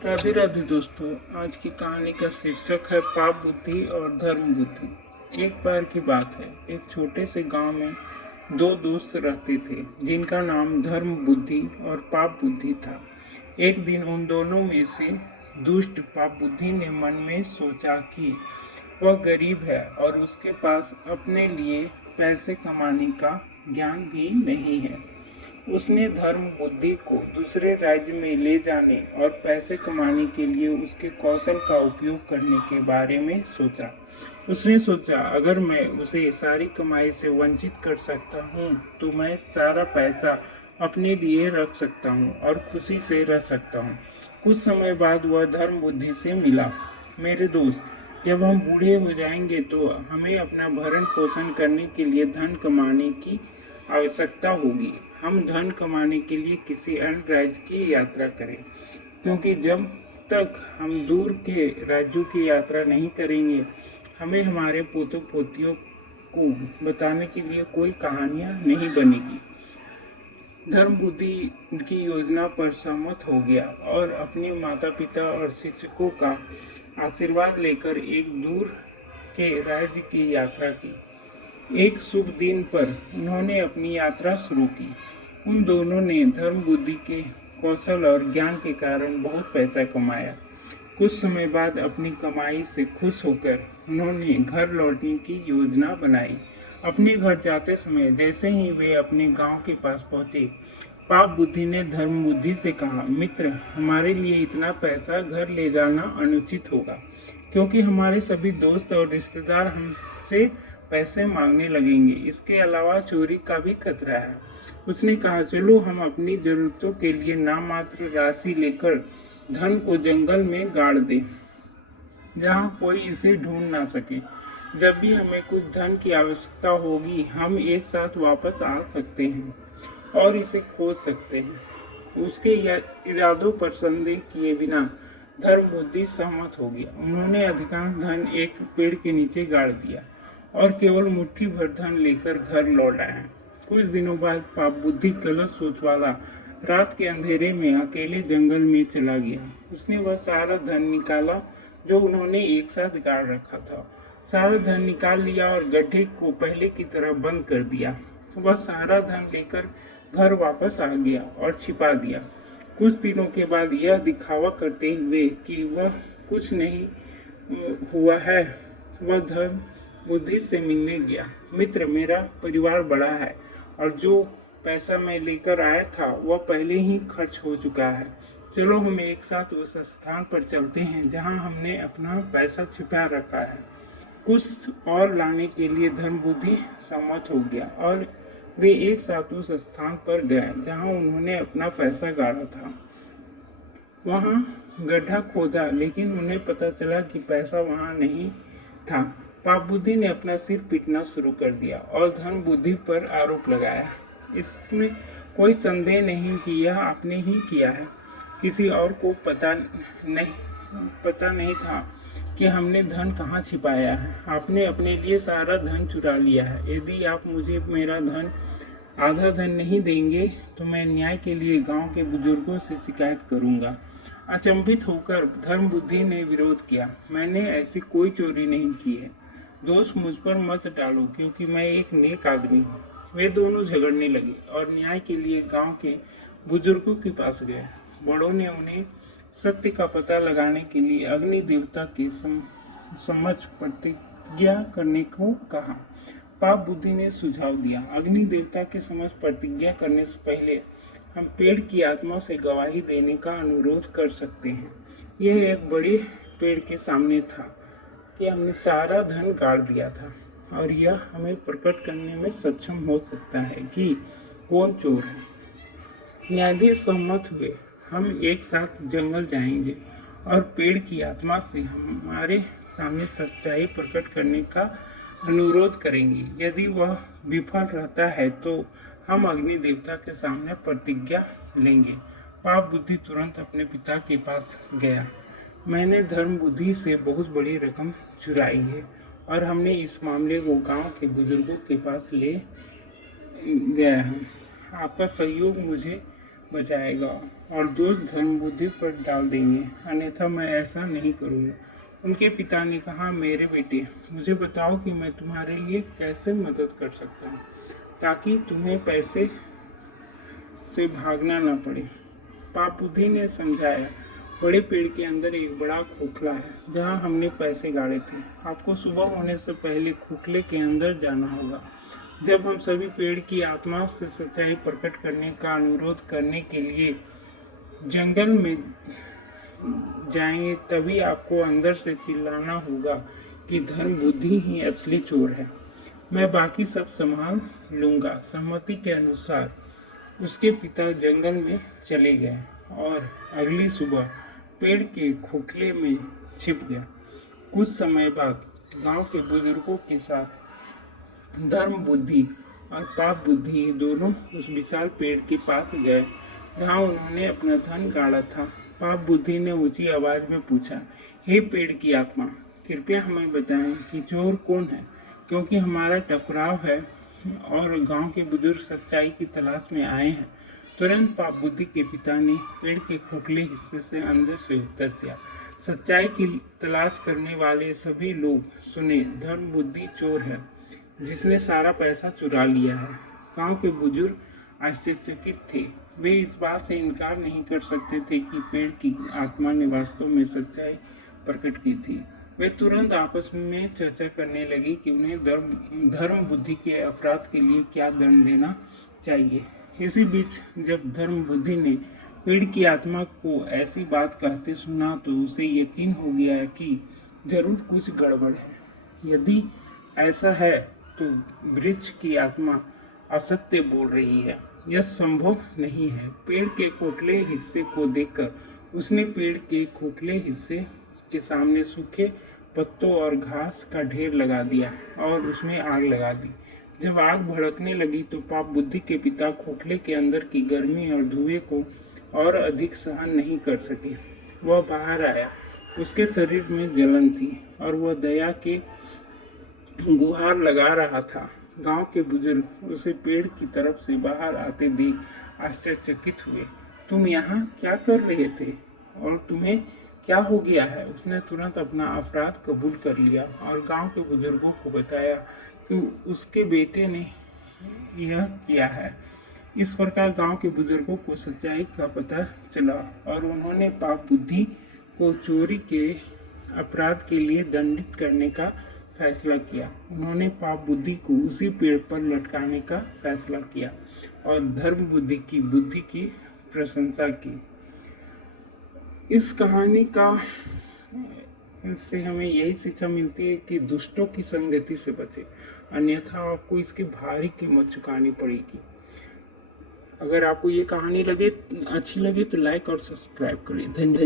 राधे राधे दोस्तों। आज की कहानी का शीर्षक है पाप बुद्धि और धर्म बुद्धि। एक बार की बात है, एक छोटे से गांव में दो दोस्त रहते थे जिनका नाम धर्म बुद्धि और पाप बुद्धि था। एक दिन उन दोनों में से दुष्ट पाप बुद्धि ने मन में सोचा कि वह गरीब है और उसके पास अपने लिए पैसे कमाने का ज्ञान भी नहीं है। उसने धर्म बुद्धि को दूसरे राज्य में ले जाने और पैसे कमाने के लिए उसके कौशल का उपयोग करने के बारे में सोचा। उसने सोचा, अगर मैं उसे सारी कमाई से वंचित कर सकता हूँ तो मैं सारा पैसा अपने लिए रख सकता हूँ और खुशी से रह सकता हूँ। कुछ समय बाद वह धर्म बुद्धि से मिला। मेरे दोस्त, जब हम बूढ़े हो जाएंगे तो हमें अपना भरण पोषण करने के लिए धन कमाने की आवश्यकता होगी। हम धन कमाने के लिए किसी अन्य राज्य की यात्रा करें, क्योंकि जब तक हम दूर के राज्यों की यात्रा नहीं करेंगे, हमें हमारे पोतों पोतियों को बताने के लिए कोई कहानियाँ नहीं बनेगी। धर्म बुद्धि की योजना पर सहमत हो गया और अपने माता पिता और शिक्षकों का आशीर्वाद लेकर एक दूर के राज्य की यात्रा की। एक शुभ दिन पर उन्होंने अपनी यात्रा शुरू की। उन दोनों ने धर्म बुद्धि के कौशल और ज्ञान के कारण बहुत पैसा कमाया। कुछ समय बाद अपनी कमाई से खुश होकर उन्होंने घर लौटने की योजना बनाई। अपने घर जाते समय जैसे ही वे अपने गांव के पास पहुंचे, पाप बुद्धि ने धर्म बुद्धि से कहा, मित्र, हमारे लिए इतना पैसा घर ले जाना अनुचित होगा, क्योंकि हमारे सभी दोस्त और रिश्तेदार हमसे पैसे मांगने लगेंगे। इसके अलावा चोरी का भी खतरा है। उसने कहा, चलो हम अपनी जरूरतों के लिए नाम मात्र राशि लेकर धन को जंगल में गाड़ दें, जहाँ कोई इसे ढूंढ ना सके। जब भी हमें कुछ धन की आवश्यकता होगी, हम एक साथ वापस आ सकते हैं और इसे खोज सकते हैं। उसके इरादों पर संदेह किए बिना धर्म बुद्धि सहमत हो गया। उन्होंने अधिकांश धन एक पेड़ के नीचे गाड़ दिया और केवल मुट्ठी भर धन लेकर घर लौट आए। कुछ दिनों बाद पाप बुद्धि गलत सोच वाला रात के अंधेरे में अकेले जंगल में चला गया। उसने वह सारा धन निकाला जो उन्होंने एक साथ गाड़ रखा था। सारा धन निकाल लिया और गड्ढे को पहले की तरह बंद कर दिया। वह सारा धन लेकर घर वापस आ गया और छिपा दिया। कुछ दिनों के बाद यह दिखावा करते हुए कि वह कुछ नहीं हुआ है, वह धर्म बुद्धि से मिलने गया। मित्र, मेरा परिवार बड़ा है और जो पैसा मैं लेकर आया था वह पहले ही खर्च हो चुका है। चलो हम एक साथ उस स्थान पर चलते हैं जहां हमने अपना पैसा छिपा रखा है। कुछ और लाने के लिए धर्म बुद्धि सहमत हो गया और वे एक साथ उस स्थान पर गए जहां उन्होंने अपना पैसा गाड़ा था। वहां गड्ढा खोदा, लेकिन उन्हें पता चला कि पैसा वहां नहीं था। पाप बुद्धि ने अपना सिर पीटना शुरू कर दिया और धर्म बुद्धि पर आरोप लगाया। इसमें कोई संदेह नहीं कि यह आपने ही किया है। किसी और को पता नहीं था कि हमने धन कहाँ छिपाया है। आपने अपने लिए सारा धन चुरा लिया है। यदि आप मुझे मेरा धन आधा धन नहीं देंगे तो मैं न्याय के लिए गांव के बुजुर्गों से शिकायत करूंगा। अचंभित होकर धर्म बुद्धि ने विरोध किया, मैंने ऐसी कोई चोरी नहीं की है। दोस्त, मुझ पर मत डालो, क्योंकि मैं एक नेक आदमी हूँ। वे दोनों झगड़ने लगे और न्याय के लिए गांव के बुजुर्गों के पास गए। बड़ों ने उन्हें सत्य का पता लगाने के लिए अग्नि देवता के समक्ष प्रतिज्ञा करने को कहा। पाप बुद्धि ने सुझाव दिया, अग्नि देवता के समक्ष प्रतिज्ञा करने से पहले हम पेड़ की आत्मा से गवाही देने का अनुरोध कर सकते हैं। यह एक बड़े पेड़ के सामने था कि हमने सारा धन गाड़ दिया था और यह हमें प्रकट करने में सक्षम हो सकता है कि कौन चोर है। न्यायाधीश सहमत हुए। हम एक साथ जंगल जाएंगे और पेड़ की आत्मा से हमारे सामने सच्चाई प्रकट करने का अनुरोध करेंगे। यदि वह विफल रहता है तो हम अग्नि देवता के सामने प्रतिज्ञा लेंगे। पाप बुद्धि तुरंत अपने पिता के पास गया। मैंने धर्म बुद्धि से बहुत बड़ी रकम चुराई है और हमने इस मामले को गांव के बुजुर्गों के पास ले गया है। आपका सहयोग मुझे बचाएगा और दोष धर्म बुद्धि पर डाल देंगे, अन्यथा मैं ऐसा नहीं करूँगा। उनके पिता ने कहा, मेरे बेटे, मुझे बताओ कि मैं तुम्हारे लिए कैसे मदद कर सकता हूँ ताकि तुम्हें पैसे से भागना न पड़े। पाप बुद्धि ने समझाया, बड़े पेड़ के अंदर एक बड़ा खोखला है जहाँ हमने पैसे गाड़े थे। आपको सुबह होने से पहले खोखले के अंदर जाना होगा। जब हम सभी पेड़ की आत्मा से सच्चाई प्रकट करने का अनुरोध करने के लिए जंगल में जाएंगे, तभी आपको अंदर से चिल्लाना होगा कि धर्म बुद्धि ही असली चोर है। मैं बाकी सब संभाल लूंगा। सहमति के अनुसार उसके पिता जंगल में चले गए और अगली सुबह पेड़ के खोखले में छिप गया। कुछ समय बाद गांव के बुजुर्गों के साथ धर्म बुद्धि और पाप बुद्धि दोनों उस विशाल पेड़ के पास गए जहां उन्होंने अपना धन गाड़ा था। पाप बुद्धि ने ऊंची आवाज में पूछा, हे पेड़ की आत्मा, कृपया हमें बताएं कि चोर कौन है, क्योंकि हमारा टकराव है और गांव के बुजुर्ग सच्चाई की तलाश में आए हैं। तुरंत पाप बुद्धि के पिता ने पेड़ के खोखले हिस्से से अंदर से उत्तर दिया, सच्चाई की तलाश करने वाले सभी लोग सुने, धर्म बुद्धि चोर है जिसने सारा पैसा चुरा लिया है। गांव के बुजुर्ग आश्चर्यचकित थे। वे इस बात से इनकार नहीं कर सकते थे कि पेड़ की आत्मा ने वास्तव में सच्चाई प्रकट की थी। वे तुरंत आपस में चर्चा करने लगी कि उन्हें धर्म बुद्धि के अपराध के लिए क्या दंड देना चाहिए। इसी बीच जब धर्म बुद्धि ने पेड़ की आत्मा को ऐसी बात कहते सुना तो उसे यकीन हो गया कि जरूर कुछ गड़बड़ है। यदि ऐसा है तो वृक्ष की आत्मा असत्य बोल रही है, यह संभव नहीं है। पेड़ के खोखले हिस्से को देखकर उसने पेड़ के खोखले हिस्से के सामने सूखे पत्तों और घास का ढेर लगा दिया और उसमें आग लगा दी। जब आग भड़कने लगी तो पाप बुद्धि के पिता खोखले के अंदर की गर्मी और धुएं को और अधिक सहन नहीं कर सके। वह बाहर आया। उसके शरीर में जलन थी और वह दया के गुहार लगा रहा था। गांव के बुजुर्ग उसे पेड़ की तरफ से बाहर आते देख आश्चर्यचकित हुए। तुम यहाँ क्या कर रहे थे और तुम्हें क्या हो गया है? उसने तुरंत अपना अपराध कबूल कर लिया और गांव के बुजुर्गों को बताया कि उसके बेटे ने यह किया है। इस प्रकार गांव के बुजुर्गों को सच्चाई का पता चला और उन्होंने पाप बुद्धि को चोरी के अपराध के लिए दंडित करने का फैसला किया। उन्होंने पाप बुद्धि को उसी पेड़ पर लटकाने का फैसला किया और धर्म बुद्धि की प्रशंसा की। इस कहानी से हमें यही शिक्षा मिलती है कि दुष्टों की संगति से बचे, अन्यथा आपको इसकी भारी कीमत चुकानी पड़ेगी। अगर आपको ये कहानी अच्छी लगे तो लाइक और सब्सक्राइब करिए। धन्यवाद।